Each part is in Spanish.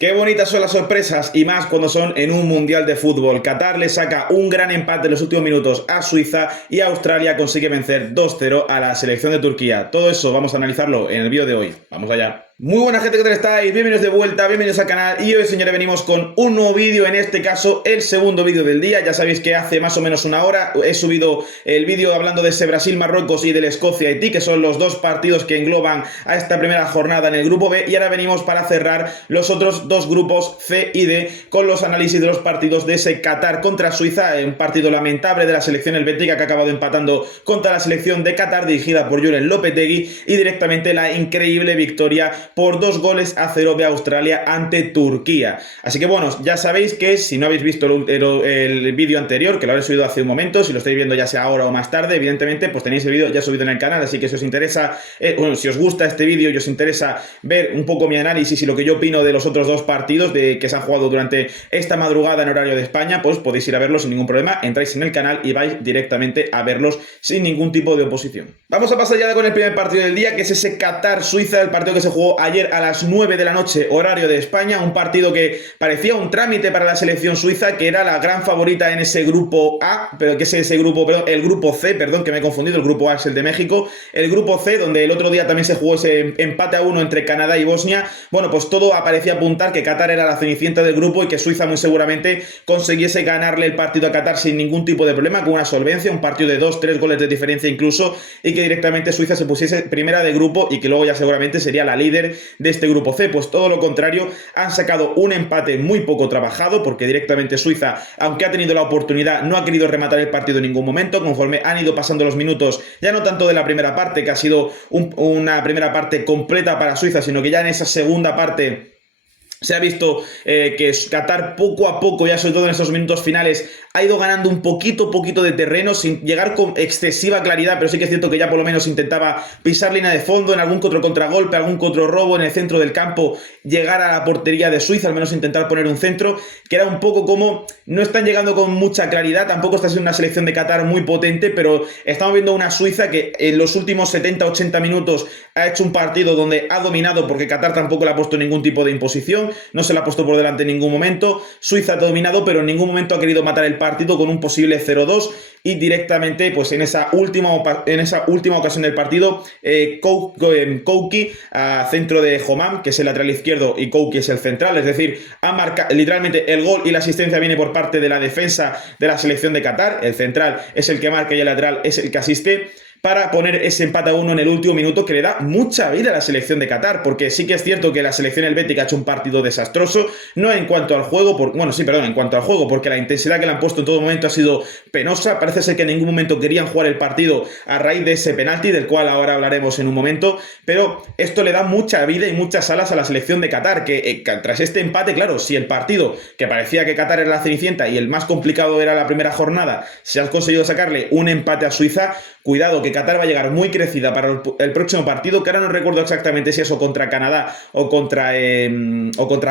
Qué bonitas son las sorpresas y más cuando son en un mundial de fútbol. Qatar le saca un gran empate en los últimos minutos a Suiza y Australia consigue vencer 2-0 a la selección de Turquía. Todo eso vamos a analizarlo en el vídeo de hoy. Vamos allá. Muy buena gente, ¿qué tal estáis? Bienvenidos de vuelta, bienvenidos al canal y hoy, señores, venimos con un nuevo vídeo, en este caso el segundo vídeo del día. Ya sabéis que hace más o menos una hora he subido el vídeo hablando de ese Brasil-Marruecos y del Escocia-Haití, que son los dos partidos que engloban a esta primera jornada en el grupo B, y ahora venimos para cerrar los otros dos grupos C y D con los análisis de los partidos de ese Qatar contra Suiza, un partido lamentable de la selección helvética que ha acabado empatando contra la selección de Qatar dirigida por Julen Lopetegui, y directamente la increíble victoria por 2-0 de Australia ante Turquía. Así que bueno, ya sabéis que si no habéis visto el vídeo anterior, que lo habré subido hace un momento, si lo estáis viendo ya sea ahora o más tarde, evidentemente pues tenéis el vídeo ya subido en el canal, así que si os interesa, si os gusta este vídeo y os interesa ver un poco mi análisis y lo que yo opino de los otros dos partidos que se han jugado durante esta madrugada en horario de España, pues podéis ir a verlos sin ningún problema, entráis en el canal y vais directamente a verlos sin ningún tipo de oposición. Vamos a pasar ya con el primer partido del día, que es ese Qatar-Suiza, el partido que se jugó ayer a las 9 de la noche, horario de España, un partido que parecía un trámite para la selección suiza, que era la gran favorita en ese grupo A, pero que es ese grupo, perdón, el grupo C, perdón, que me he confundido, el grupo A es el de México, el grupo C, donde el otro día también se jugó ese empate a 1 entre Canadá y Bosnia. Bueno, pues todo parecía apuntar que Qatar era la cenicienta del grupo y que Suiza muy seguramente consiguiese ganarle el partido a Qatar sin ningún tipo de problema, con una solvencia, un partido de 2-3 goles de diferencia incluso, y que directamente Suiza se pusiese primera de grupo y que luego ya seguramente sería la líder de este grupo C. Pues todo lo contrario, han sacado un empate muy poco trabajado, porque directamente Suiza, aunque ha tenido la oportunidad, no ha querido rematar el partido en ningún momento. Conforme han ido pasando los minutos, ya no tanto de la primera parte, que ha sido una primera parte completa para Suiza, sino que ya en esa segunda parte se ha visto que Qatar poco a poco, ya sobre todo en esos minutos finales, ha ido ganando un poquito de terreno sin llegar con excesiva claridad, pero sí que es cierto que ya por lo menos intentaba pisar línea de fondo, en algún contragolpe, algún robo en el centro del campo, llegar a la portería de Suiza, al menos intentar poner un centro, que era un poco como no están llegando con mucha claridad. Tampoco está siendo una selección de Qatar muy potente, pero estamos viendo una Suiza que en los últimos 70-80 minutos ha hecho un partido donde ha dominado, porque Qatar tampoco le ha puesto ningún tipo de imposición, no se la ha puesto por delante en ningún momento. Suiza ha dominado, pero en ningún momento ha querido matar el partido con un posible 0-2, y directamente pues en esa última ocasión del partido, Kouki a centro de Homam, que es el lateral izquierdo, y Kouki es el central, es decir, ha marcado literalmente el gol, y la asistencia viene por parte de la defensa de la selección de Qatar. El central es el que marca y el lateral es el que asiste, para poner ese empate a 1 en el último minuto, que le da mucha vida a la selección de Qatar, porque sí que es cierto que la selección helvética ha hecho un partido desastroso, no en cuanto al juego, en cuanto al juego, porque la intensidad que le han puesto en todo momento ha sido penosa. Parece ser que en ningún momento querían jugar el partido a raíz de ese penalti, del cual ahora hablaremos en un momento, pero esto le da mucha vida y muchas alas a la selección de Qatar, que tras este empate, claro, si el partido, que parecía que Qatar era la cenicienta y el más complicado era la primera jornada, se ha conseguido sacarle un empate a Suiza, cuidado que Qatar va a llegar muy crecida para el próximo partido, que ahora no recuerdo exactamente si eso contra Canadá o contra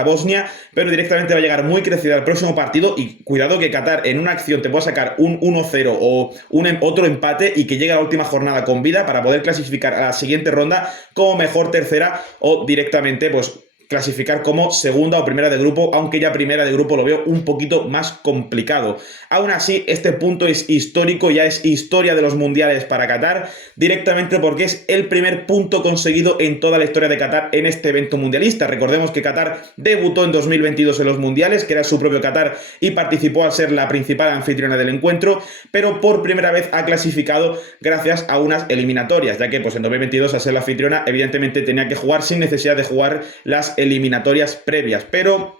Bosnia, pero directamente va a llegar muy crecida al próximo partido. Y cuidado que Qatar en una acción te pueda sacar un 1-0 o otro empate, y que llegue a la última jornada con vida para poder clasificar a la siguiente ronda como mejor tercera, o directamente pues clasificar como segunda o primera de grupo, aunque ya primera de grupo lo veo un poquito más complicado. Aún así, este punto es histórico, ya es historia de los mundiales para Qatar, directamente porque es el primer punto conseguido en toda la historia de Qatar en este evento mundialista. Recordemos que Qatar debutó en 2022 en los mundiales, que era su propio Qatar, y participó al ser la principal anfitriona del encuentro, pero por primera vez ha clasificado gracias a unas eliminatorias, ya que pues en 2022, al ser la anfitriona, evidentemente tenía que jugar sin necesidad de jugar las eliminatorias previas, pero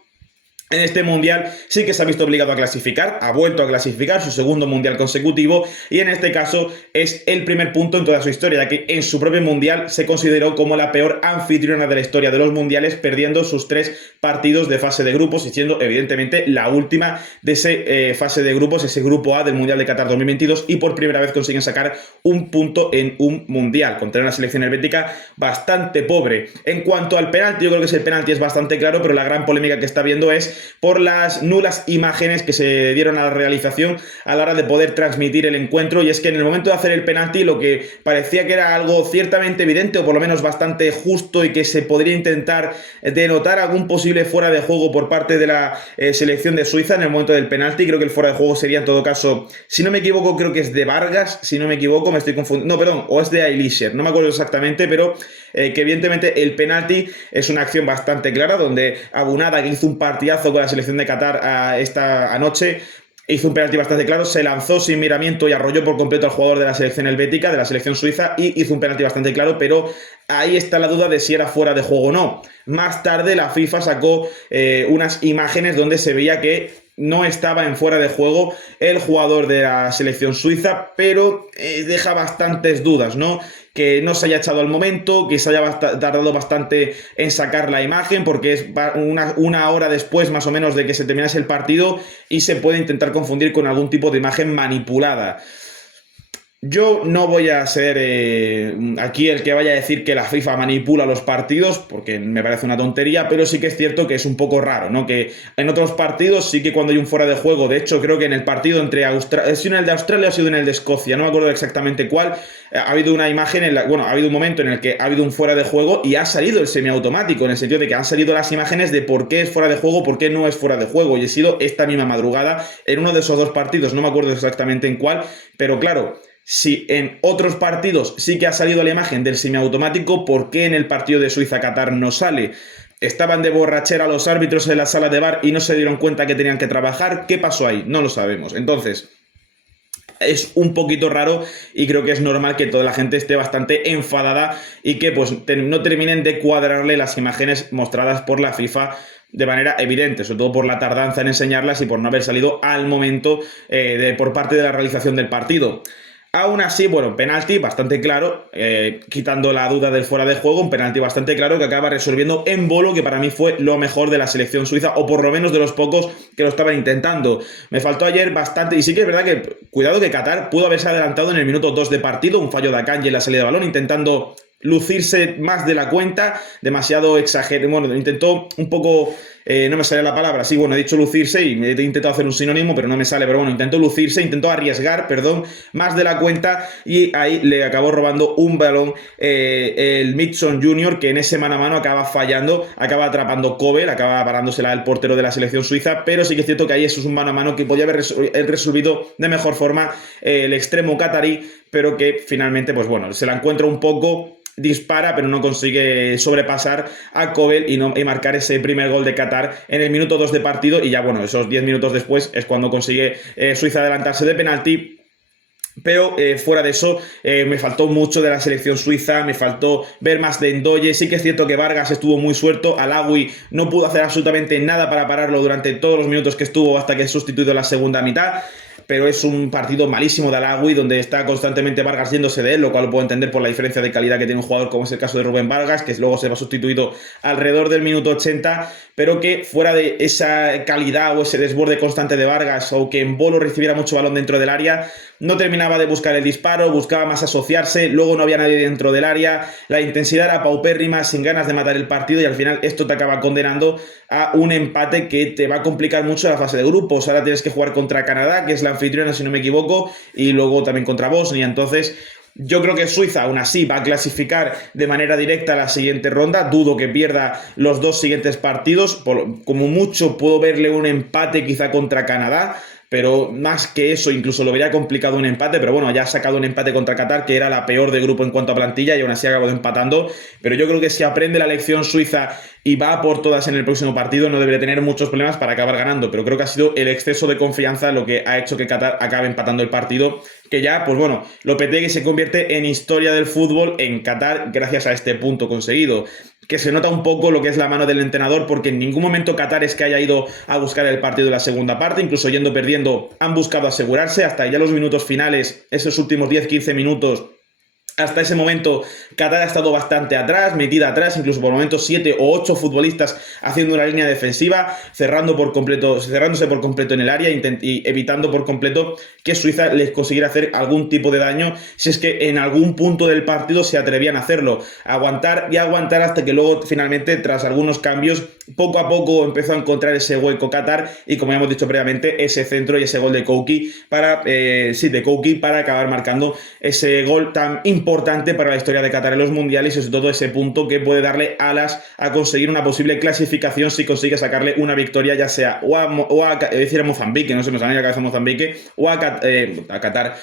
en este mundial sí que se ha visto obligado a clasificar, ha vuelto a clasificar, su segundo mundial consecutivo, y en este caso es el primer punto en toda su historia, ya que en su propio mundial se consideró como la peor anfitriona de la historia de los mundiales, perdiendo sus 3 partidos de fase de grupos y siendo evidentemente la última de ese fase de grupos, ese grupo A del Mundial de Qatar 2022, y por primera vez consiguen sacar un punto en un mundial contra una selección helvética bastante pobre. En cuanto al penalti, yo creo que el penalti es bastante claro, pero la gran polémica que está habiendo es por las nulas imágenes que se dieron a la realización a la hora de poder transmitir el encuentro, y es que en el momento de hacer el penalti lo que parecía que era algo ciertamente evidente o por lo menos bastante justo y que se podría intentar denotar algún posible fuera de juego por parte de la selección de Suiza en el momento del penalti. Creo que el fuera de juego sería en todo caso, si no me equivoco, creo que es de Vargas, si no me equivoco, me estoy confundiendo, no, perdón, o es de Elischer, no me acuerdo exactamente, pero que evidentemente el penalti es una acción bastante clara donde Abunada, que hizo un partidazo con la selección de Qatar esta anoche, hizo un penalti bastante claro, se lanzó sin miramiento y arrolló por completo al jugador de la selección helvética, de la selección suiza, y hizo un penalti bastante claro, pero ahí está la duda de si era fuera de juego o no. Más tarde la FIFA sacó unas imágenes donde se veía que no estaba en fuera de juego el jugador de la selección suiza, pero deja bastantes dudas, ¿no? Que no se haya echado al momento, que se haya tardado bastante en sacar la imagen, porque es una hora después más o menos de que se terminase el partido y se puede intentar confundir con algún tipo de imagen manipulada. Yo no voy a ser aquí el que vaya a decir que la FIFA manipula los partidos, porque me parece una tontería, pero sí que es cierto que es un poco raro, ¿no? Que en otros partidos sí que cuando hay un fuera de juego, de hecho creo que en el partido entre Australia, ¿es en el de Australia o ha sido en el de Escocia? No me acuerdo exactamente cuál. Ha habido una imagen, ha habido un momento en el que ha habido un fuera de juego y ha salido el semiautomático, en el sentido de que han salido las imágenes de por qué es fuera de juego, por qué no es fuera de juego, y he sido esta misma madrugada en uno de esos dos partidos, no me acuerdo exactamente en cuál, pero claro, si en otros partidos sí que ha salido la imagen del semiautomático, ¿por qué en el partido de Suiza-Qatar no sale? ¿Estaban de borrachera los árbitros en la sala de VAR y no se dieron cuenta que tenían que trabajar? ¿Qué pasó ahí? No lo sabemos. Entonces, es un poquito raro y creo que es normal que toda la gente esté bastante enfadada y que pues no terminen de cuadrarle las imágenes mostradas por la FIFA de manera evidente, sobre todo por la tardanza en enseñarlas y por no haber salido al momento por parte de la realización del partido. Aún así, bueno, penalti bastante claro, quitando la duda del fuera de juego, un penalti bastante claro que acaba resolviendo Embolo, que para mí fue lo mejor de la selección suiza, o por lo menos de los pocos que lo estaban intentando. Me faltó ayer bastante, y sí que es verdad que, cuidado que Qatar pudo haberse adelantado en el minuto 2 de partido, un fallo de Akanji en la salida de balón, intentando lucirse más de la cuenta, demasiado exagerado, bueno, intentó un poco, no me sale la palabra, sí, bueno, he dicho lucirse y he intentado hacer un sinónimo, pero no me sale, pero bueno, intentó lucirse, intentó arriesgar, perdón, más de la cuenta, y ahí le acabó robando un balón el Midson Jr., que en ese mano a mano acaba fallando, acaba atrapando Kobel, acaba parándosela el portero de la selección suiza, pero sí que es cierto que ahí eso es un mano a mano que podía haber resolvido de mejor forma el extremo catarí, pero que finalmente, pues bueno, se la encuentra un poco, dispara, pero no consigue sobrepasar a Kobel y marcar ese primer gol de Qatar en el minuto 2 de partido, y ya bueno, esos 10 minutos después es cuando consigue Suiza adelantarse de penalti. Pero fuera de eso, me faltó mucho de la selección suiza, me faltó ver más de Ndoye. Sí que es cierto que Vargas estuvo muy suelto, Alaoui no pudo hacer absolutamente nada para pararlo durante todos los minutos que estuvo hasta que es sustituido en la segunda mitad. Pero es un partido malísimo de Alaoui, donde está constantemente Vargas yéndose de él, lo cual lo puedo entender por la diferencia de calidad que tiene un jugador como es el caso de Rubén Vargas, que luego se va sustituido alrededor del minuto 80, pero que fuera de esa calidad o ese desborde constante de Vargas, o que Embolo recibiera mucho balón dentro del área, no terminaba de buscar el disparo, buscaba más asociarse, luego no había nadie dentro del área, la intensidad era paupérrima, sin ganas de matar el partido, y al final esto te acaba condenando a un empate que te va a complicar mucho la fase de grupos. Ahora tienes que jugar contra Canadá, que es la anfitriona si no me equivoco, y luego también contra Bosnia. Entonces yo creo que Suiza aún así va a clasificar de manera directa a la siguiente ronda. Dudo que pierda los dos siguientes partidos, como mucho puedo verle un empate quizá contra Canadá, pero más que eso incluso lo vería complicado un empate, pero bueno, ya ha sacado un empate contra Qatar, que era la peor de grupo en cuanto a plantilla, y aún así ha acabado empatando. Pero yo creo que si aprende la lección Suiza y va por todas en el próximo partido, no debería tener muchos problemas para acabar ganando, pero creo que ha sido el exceso de confianza lo que ha hecho que Qatar acabe empatando el partido, que ya, pues bueno, Lopetegui se convierte en historia del fútbol en Qatar gracias a este punto conseguido, que se nota un poco lo que es la mano del entrenador, porque en ningún momento Qatar es que haya ido a buscar el partido de la segunda parte, incluso yendo perdiendo, han buscado asegurarse hasta ya los minutos finales, esos últimos 10-15 minutos, Hasta ese momento Qatar ha estado bastante atrás, metida atrás, incluso por momentos 7 o 8 futbolistas haciendo una línea defensiva, cerrándose por completo en el área y evitando por completo que Suiza les consiguiera hacer algún tipo de daño si es que en algún punto del partido se atrevían a hacerlo. Aguantar y aguantar hasta que luego finalmente, tras algunos cambios, poco a poco empezó a encontrar ese hueco Qatar y, como ya hemos dicho previamente, ese centro y ese gol de Kouki para acabar marcando ese gol tan importante para la historia de Qatar en los mundiales y sobre todo ese punto que puede darle alas a conseguir una posible clasificación si consigue sacarle una victoria, ya sea a Mozambique, no se nos sale a la cabeza Mozambique, o a Qatar,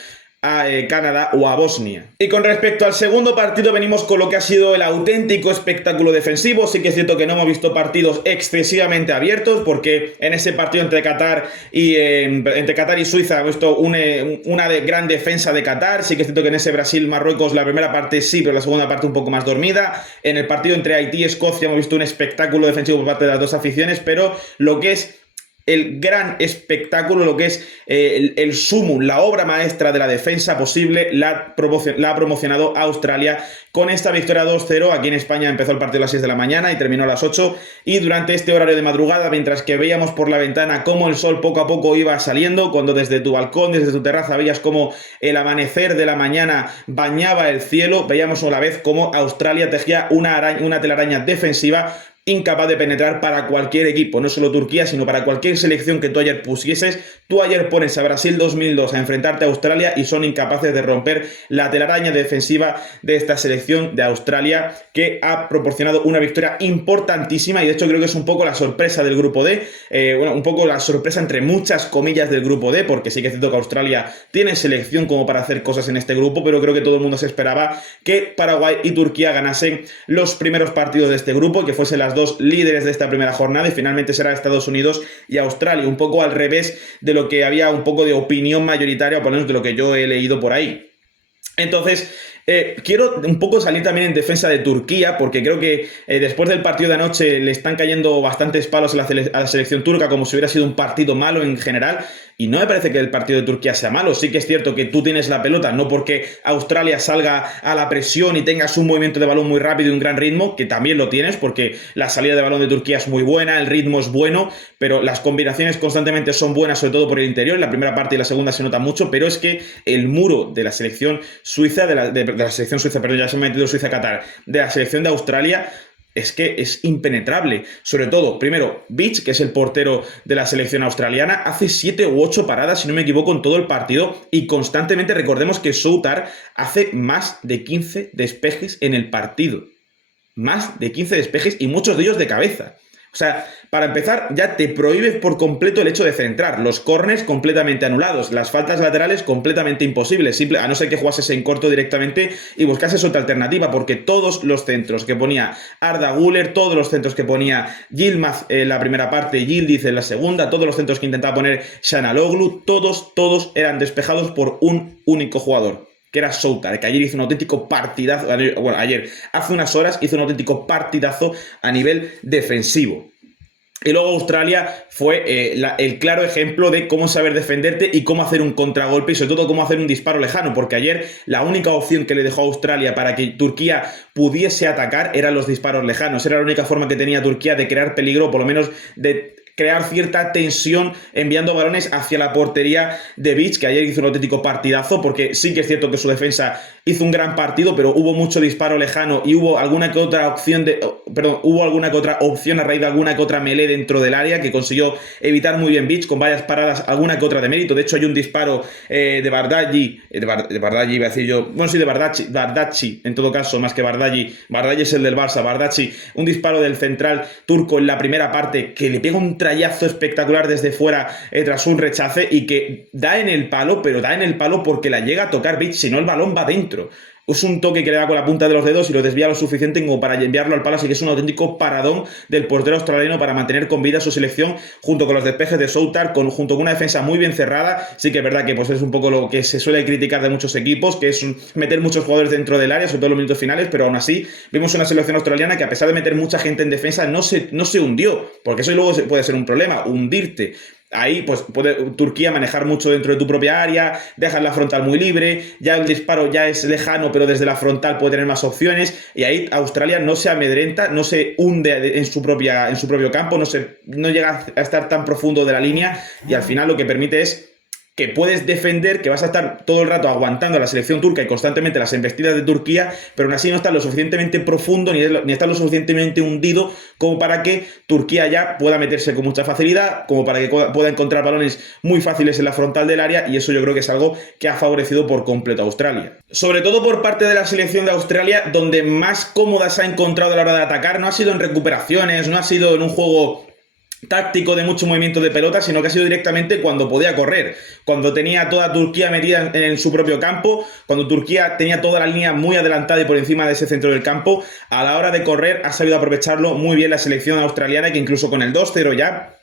a Canadá o a Bosnia. Y con respecto al segundo partido venimos con lo que ha sido el auténtico espectáculo defensivo. Sí que es cierto que no hemos visto partidos excesivamente abiertos, porque en ese partido entre Qatar y Suiza hemos visto una gran defensa de Qatar. Sí que es cierto que en ese Brasil-Marruecos la primera parte sí, pero la segunda parte un poco más dormida. En el partido entre Haití y Escocia hemos visto un espectáculo defensivo por parte de las dos aficiones, pero lo que es el gran espectáculo, lo que es el sumum, la obra maestra de la defensa posible, la ha promocionado Australia con esta victoria 2-0. Aquí en España empezó el partido a las 6 de la mañana y terminó a las 8, y durante este horario de madrugada, mientras que veíamos por la ventana cómo el sol poco a poco iba saliendo, cuando desde tu balcón, desde tu terraza veías cómo el amanecer de la mañana bañaba el cielo, veíamos a la vez cómo Australia tejía una telaraña defensiva incapaz de penetrar para cualquier equipo, no solo Turquía, sino para cualquier selección que tú ayer pusieses. Tú ayer pones a Brasil 2002 a enfrentarte a Australia y son incapaces de romper la telaraña defensiva de esta selección de Australia, que ha proporcionado una victoria importantísima, y de hecho creo que es un poco la sorpresa del grupo D, un poco la sorpresa entre muchas comillas del grupo D, porque sí que es cierto que Australia tiene selección como para hacer cosas en este grupo, pero creo que todo el mundo se esperaba que Paraguay y Turquía ganasen los primeros partidos de este grupo, que fuesen las dos líderes de esta primera jornada, y finalmente será Estados Unidos y Australia, un poco al revés de lo que había un poco de opinión mayoritaria, o por lo menos de lo que yo he leído por ahí. Entonces, quiero un poco salir también en defensa de Turquía, porque creo que después del partido de anoche le están cayendo bastantes palos a la selección turca, como si hubiera sido un partido malo en general. Y no me parece que el partido de Turquía sea malo. Sí que es cierto que tú tienes la pelota, no porque Australia salga a la presión y tengas un movimiento de balón muy rápido y un gran ritmo, que también lo tienes, porque la salida de balón de Turquía es muy buena, el ritmo es bueno, pero las combinaciones constantemente son buenas, sobre todo por el interior. En la primera parte y la segunda se nota mucho, pero es que el muro de la selección suiza, de la selección suiza, perdón, ya se me ha metido Suiza-Qatar, de la selección de Australia, es que es impenetrable. Sobre todo, primero, Beach, que es el portero de la selección australiana, hace 7 u 8 paradas, si no me equivoco, en todo el partido, y constantemente recordemos que Soutar hace más de 15 despejes en el partido. Más de 15 despejes, y muchos de ellos de cabeza. O sea, para empezar, ya te prohíbes por completo el hecho de centrar. Los córners completamente anulados, las faltas laterales completamente imposibles, a no ser que jugases en corto directamente y buscases otra alternativa, porque todos los centros que ponía Arda Güler, todos los centros que ponía Yilmaz en la primera parte, Yildiz en la segunda, todos los centros que intentaba poner Çalhanoğlu, todos eran despejados por un único jugador, que era Soutar, que ayer hizo un auténtico partidazo, bueno, hace unas horas hizo un auténtico partidazo a nivel defensivo. Y luego Australia fue el claro ejemplo de cómo saber defenderte y cómo hacer un contragolpe, y sobre todo cómo hacer un disparo lejano, porque ayer la única opción que le dejó a Australia para que Turquía pudiese atacar eran los disparos lejanos. Era la única forma que tenía Turquía de crear peligro, por lo menos de crear cierta tensión enviando balones hacia la portería de Beach, que ayer hizo un auténtico partidazo, porque sí que es cierto que su defensa hizo un gran partido, pero hubo mucho disparo lejano y hubo alguna que otra opción a raíz de alguna que otra melee dentro del área que consiguió evitar muy bien Beach, con varias paradas, alguna que otra de mérito. De hecho, hay un disparo de Bardghji, iba a decir yo, bueno, sí, de Bardghji, en todo caso, más que Bardghji es el del Barça, Bardghji, un disparo del central turco en la primera parte que le pega un trayazo espectacular desde fuera tras un rechace, y que da en el palo, pero da en el palo porque la llega a tocar Beach, si no el balón va dentro. Es un toque que le da con la punta de los dedos y lo desvía lo suficiente como para enviarlo al palo, así que es un auténtico paradón del portero australiano para mantener con vida a su selección, junto con los despejes de Soutar, junto con una defensa muy bien cerrada. Sí que es verdad que pues es un poco lo que se suele criticar de muchos equipos, que es meter muchos jugadores dentro del área, sobre todo en los minutos finales, pero aún así vimos una selección australiana que, a pesar de meter mucha gente en defensa, no se hundió, porque eso luego puede ser un problema, hundirte ahí pues puede Turquía manejar mucho dentro de tu propia área, dejas la frontal muy libre, ya el disparo ya es lejano, pero desde la frontal puede tener más opciones, y ahí Australia no se amedrenta, no se hunde en su propio campo, no llega a estar tan profundo de la línea, y al final lo que permite es que puedes defender, que vas a estar todo el rato aguantando a la selección turca y constantemente las embestidas de Turquía, pero aún así no está lo suficientemente profundo ni está lo suficientemente hundido como para que Turquía ya pueda meterse con mucha facilidad, como para que pueda encontrar balones muy fáciles en la frontal del área, y eso yo creo que es algo que ha favorecido por completo a Australia. Sobre todo por parte de la selección de Australia, donde más cómoda se ha encontrado a la hora de atacar, no ha sido en recuperaciones, no ha sido en un juego táctico de mucho movimiento de pelota, sino que ha sido directamente cuando podía correr, cuando tenía toda Turquía metida en su propio campo, cuando Turquía tenía toda la línea muy adelantada y por encima de ese centro del campo. A la hora de correr ha sabido aprovecharlo muy bien la selección australiana, que incluso con el 2-0 ya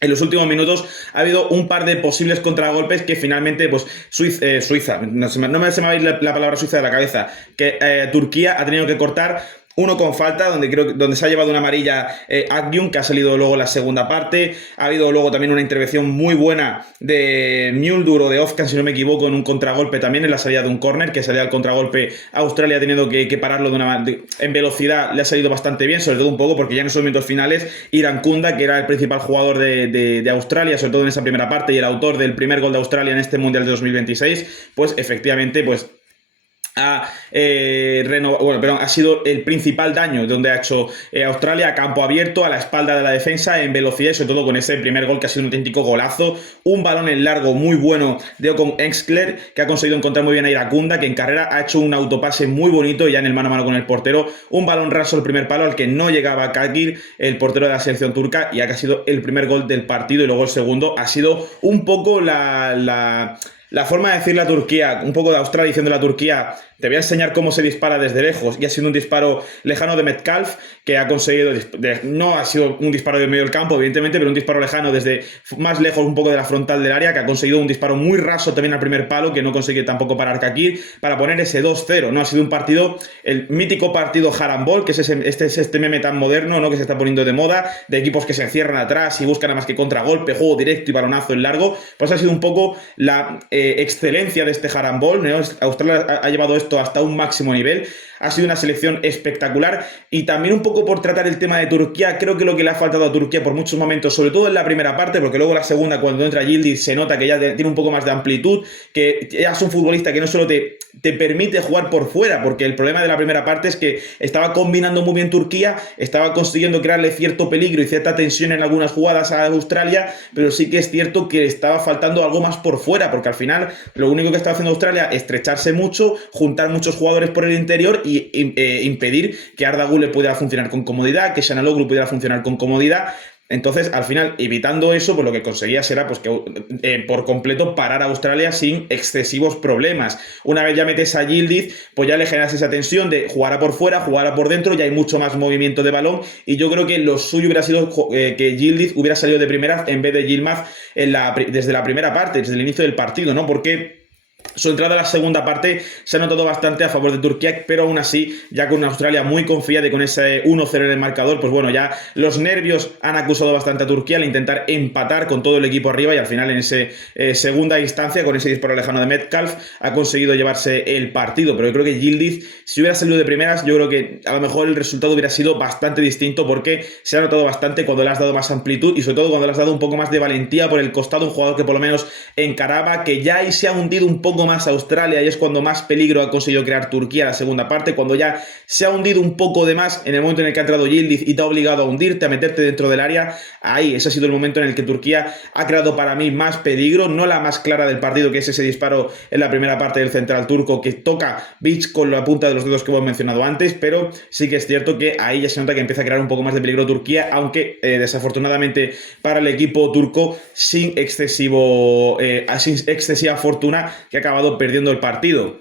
en los últimos minutos ha habido un par de posibles contragolpes que finalmente, pues, Suiza, no se me va a ir la palabra Suiza de la cabeza, que Turquía ha tenido que cortar. Uno con falta, donde se ha llevado una amarilla Akyun, que ha salido luego en la segunda parte. Ha habido luego también una intervención muy buena de Muldur o de Ofkan, si no me equivoco, en un contragolpe también en la salida de un córner, que salía al contragolpe. Australia ha tenido que pararlo en velocidad, le ha salido bastante bien, sobre todo un poco porque ya en esos minutos finales Irankunda, que era el principal jugador de Australia, sobre todo en esa primera parte, y el autor del primer gol de Australia en este Mundial de 2026, pues efectivamente, pues ha sido el principal daño donde ha hecho Australia, a campo abierto, a la espalda de la defensa, en velocidad, y sobre todo con ese primer gol que ha sido un auténtico golazo. Un balón en largo muy bueno de Ocon Exkler, que ha conseguido encontrar muy bien a Irakunda, que en carrera ha hecho un autopase muy bonito ya en el mano a mano con el portero. Un balón raso al primer palo al que no llegaba Kakir, el portero de la selección turca, y ha sido el primer gol del partido. Y luego el segundo ha sido un poco la forma de decirle a Turquía, un poco de Australia diciéndole a Turquía: te voy a enseñar cómo se dispara desde lejos, y ha sido un disparo lejano de Metcalf, que ha conseguido, no ha sido un disparo de medio del campo, evidentemente, pero un disparo lejano desde más lejos, un poco de la frontal del área, que ha conseguido un disparo muy raso también al primer palo, que no consigue tampoco parar Kakir, para poner ese 2-0, ¿no? Ha sido un partido, el mítico partido Harambol, que es este meme tan moderno, ¿no?, que se está poniendo de moda, de equipos que se encierran atrás y buscan nada más que contragolpe, juego directo y balonazo en largo. Pues ha sido un poco la excelencia de este Harambol, ¿no? Australia ha llevado esto hasta un máximo nivel. Ha sido una selección espectacular, y también un poco por tratar el tema de Turquía, creo que lo que le ha faltado a Turquía por muchos momentos, sobre todo en la primera parte, porque luego la segunda, cuando entra Yildiz, se nota que ya tiene un poco más de amplitud, que ya es un futbolista que no solo te permite jugar por fuera, porque el problema de la primera parte es que estaba combinando muy bien Turquía, estaba consiguiendo crearle cierto peligro y cierta tensión en algunas jugadas a Australia, pero sí que es cierto que le estaba faltando algo más por fuera, porque al final lo único que estaba haciendo Australia es estrecharse mucho, juntar muchos jugadores por el interior y impedir que Arda Güler pudiera funcionar con comodidad, que Çalhanoğlu pudiera funcionar con comodidad. Entonces, al final, evitando eso, pues lo que conseguías era pues, que por completo parar a Australia sin excesivos problemas. Una vez ya metes a Yildiz, pues ya le generas esa tensión de jugar por fuera, jugar por dentro, ya hay mucho más movimiento de balón, y yo creo que lo suyo hubiera sido que Yildiz hubiera salido de primera en vez de Yilmaz desde la primera parte, desde el inicio del partido, ¿no? Porque su entrada a la segunda parte se ha notado bastante a favor de Turquía, pero aún así, ya con una Australia muy confiada y con ese 1-0 en el marcador, pues bueno, ya los nervios han acusado bastante a Turquía al intentar empatar con todo el equipo arriba, y al final en esa segunda instancia, con ese disparo lejano de Metcalf, ha conseguido llevarse el partido. Pero yo creo que Yildiz, si hubiera salido de primeras, yo creo que a lo mejor el resultado hubiera sido bastante distinto, porque se ha notado bastante cuando le has dado más amplitud y sobre todo cuando le has dado un poco más de valentía por el costado, un jugador que por lo menos encaraba, que ya ahí se ha hundido un poco más Australia, y es cuando más peligro ha conseguido crear Turquía la segunda parte, cuando ya se ha hundido un poco de más en el momento en el que ha entrado Yildiz y te ha obligado a hundirte, a meterte dentro del área. Ahí ese ha sido el momento en el que Turquía ha creado para mí más peligro, no la más clara del partido, que es ese disparo en la primera parte del central turco que toca Bic con la punta de los dedos que hemos mencionado antes, pero sí que es cierto que ahí ya se nota que empieza a crear un poco más de peligro Turquía, aunque desafortunadamente para el equipo turco sin excesiva fortuna, que ha acabado perdiendo el partido.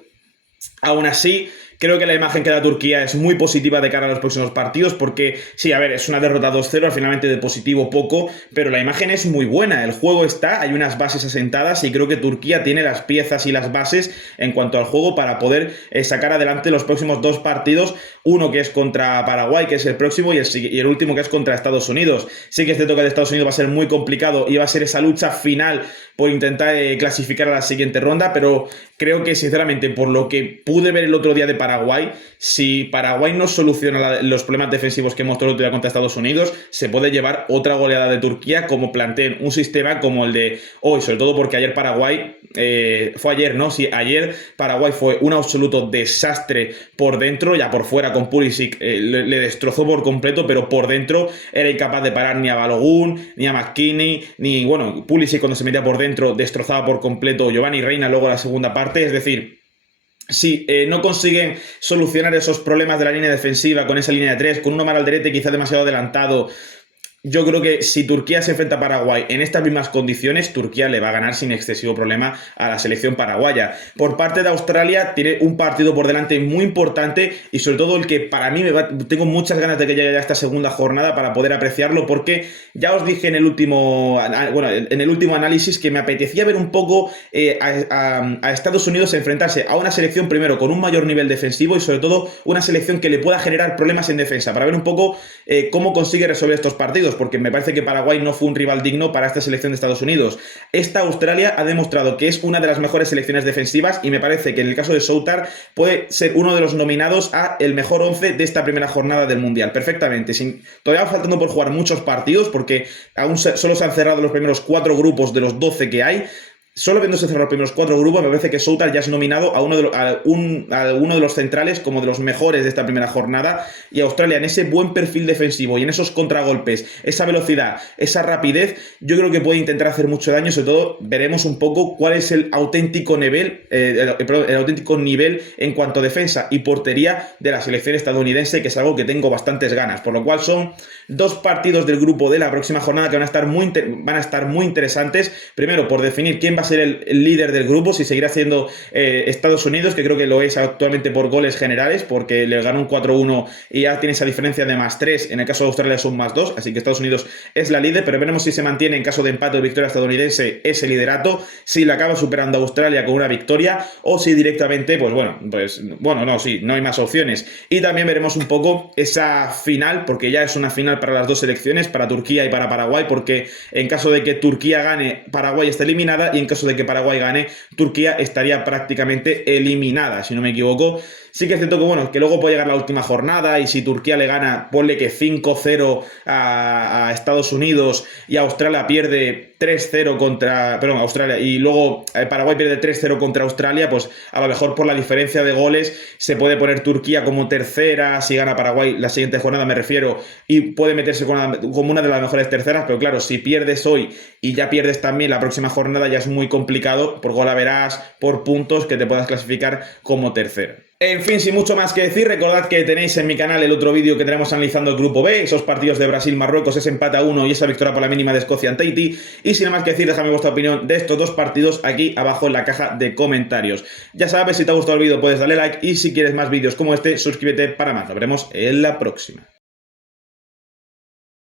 Aún así, Creo que la imagen que da Turquía es muy positiva de cara a los próximos partidos porque, sí, a ver, es una derrota 2-0, al finalmente de positivo poco, pero la imagen es muy buena, el juego está, hay unas bases asentadas y creo que Turquía tiene las piezas y las bases en cuanto al juego para poder sacar adelante los próximos dos partidos, uno que es contra Paraguay, que es el próximo, y el último que es contra Estados Unidos. Sí que este toque de Estados Unidos va a ser muy complicado y va a ser esa lucha final por intentar clasificar a la siguiente ronda, pero creo que sinceramente por lo que pude ver el otro día de Paraguay, si Paraguay no soluciona los problemas defensivos que mostró el otro día contra Estados Unidos, se puede llevar otra goleada de Turquía como planteen un sistema como el de hoy, sobre todo porque ayer Paraguay, fue ayer, ¿no? Sí, ayer Paraguay fue un absoluto desastre por dentro, ya por fuera con Pulisic le destrozó por completo, pero por dentro era incapaz de parar ni a Balogun, ni a McKinney, ni, bueno, Pulisic cuando se metía por dentro destrozaba por completo Giovanni Reina luego la segunda parte, es decir, si no consiguen solucionar esos problemas de la línea defensiva con esa línea de tres, con un Omar Alderete quizás demasiado adelantado, yo creo que si Turquía se enfrenta a Paraguay en estas mismas condiciones, Turquía le va a ganar sin excesivo problema a la selección paraguaya. Por parte de Australia, tiene un partido por delante muy importante y sobre todo el que para mí tengo muchas ganas de que llegue ya esta segunda jornada para poder apreciarlo, porque ya os dije en el último análisis que me apetecía ver un poco a Estados Unidos enfrentarse a una selección primero con un mayor nivel defensivo y sobre todo una selección que le pueda generar problemas en defensa, para ver un poco cómo consigue resolver estos partidos, porque me parece que Paraguay no fue un rival digno para esta selección de Estados Unidos. Esta Australia ha demostrado que es una de las mejores selecciones defensivas y me parece que en el caso de Soutar puede ser uno de los nominados a el mejor 11 de esta primera jornada del Mundial, perfectamente, todavía faltando por jugar muchos partidos porque aún solo se han cerrado los primeros 4 grupos de los 12 que hay. Solo viéndose cerrar los primeros 4 grupos, me parece que Soutar ya es nominado a uno de los centrales como de los mejores de esta primera jornada. Y Australia, en ese buen perfil defensivo y en esos contragolpes, esa velocidad, esa rapidez, yo creo que puede intentar hacer mucho daño. Sobre todo, veremos un poco cuál es el auténtico nivel, el auténtico nivel en cuanto a defensa y portería de la selección estadounidense, que es algo que tengo bastantes ganas. Por lo cual son 2 partidos del grupo de la próxima jornada que van a estar muy interesantes. Primero, por definir quién va a ser el líder del grupo, si seguirá siendo Estados Unidos, que creo que lo es actualmente por goles generales, porque le ganó un 4-1 y ya tiene esa diferencia de +3, en el caso de Australia son +2, así que Estados Unidos es la líder, pero veremos si se mantiene en caso de empate o victoria estadounidense ese liderato, si la acaba superando a Australia con una victoria, o si directamente, no hay más opciones. Y también veremos un poco esa final, porque ya es una final para las dos selecciones, para Turquía y para Paraguay, porque en caso de que Turquía gane, Paraguay está eliminada, y en caso de que Paraguay gane, Turquía estaría prácticamente eliminada, si no me equivoco. Sí que es cierto que luego puede llegar la última jornada y si Turquía le gana, ponle que 5-0 a Estados Unidos y Australia pierde 3-0 Australia, y luego Paraguay pierde 3-0 contra Australia, pues a lo mejor por la diferencia de goles se puede poner Turquía como tercera, si gana Paraguay la siguiente jornada me refiero, y puede meterse como una de las mejores terceras, pero claro, si pierdes hoy y ya pierdes también la próxima jornada, ya es muy complicado por golaveras, por puntos, que te puedas clasificar como tercero. En fin, sin mucho más que decir, recordad que tenéis en mi canal el otro vídeo que tenemos analizando el grupo B, esos partidos de Brasil-Marruecos, ese empate a 1 y esa victoria por la mínima de Escocia ante Haití. Y sin más que decir, dejadme vuestra opinión de estos 2 partidos aquí abajo en la caja de comentarios. Ya sabes, si te ha gustado el vídeo puedes darle like y si quieres más vídeos como este, suscríbete para más. Nos veremos en la próxima.